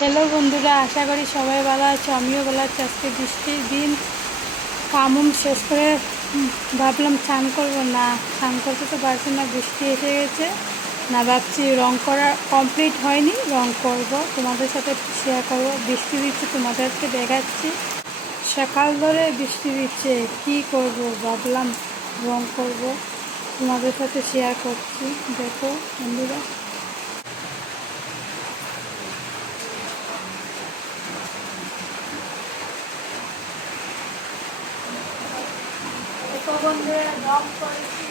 Hello বন্ধুরা, আশা করি সবাই ভালো আছো। আমিও ভালো আছি। আজকে বৃষ্টির দিন, কামুম শেষ করে ভাবলাম স্নান করবো না, স্নান করতে তো পারছি না, বৃষ্টি এসে গেছে। না ভাবছি রং করা কমপ্লিট হয়নি, রং করব, তোমাদের সাথে শেয়ার করবো। বৃষ্টি দিচ্ছে, তোমাদেরকে দেখাচ্ছি। সকাল ধরে বৃষ্টি দিচ্ছে, কি করব, ভাবলাম রং করব, তোমাদের সাথে শেয়ার করছি। দেখো বন্ধুরা, দেখো বন্ধুরা, রং করেছি।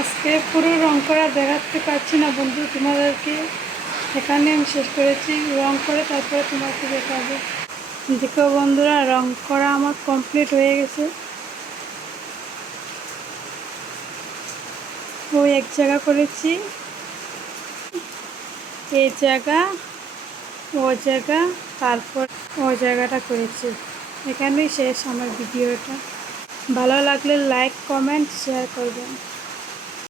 আজকে পুরো রং করা দেখাতে পারছি না বন্ধু তোমাদেরকে, এখানে আমি শেষ করেছি। রং করে তারপরে তোমাকে দেখাবো। দেখো বন্ধুরা, রং করা আমার কমপ্লিট হয়ে গেছে। ওই এক জায়গা করেছি, এই জায়গা, ও জায়গা, তারপর ও জায়গাটা করেছি। এখানেই শেষ আমার ভিডিওটা। ভালো লাগলে লাইক, কমেন্ট, শেয়ার করবেন।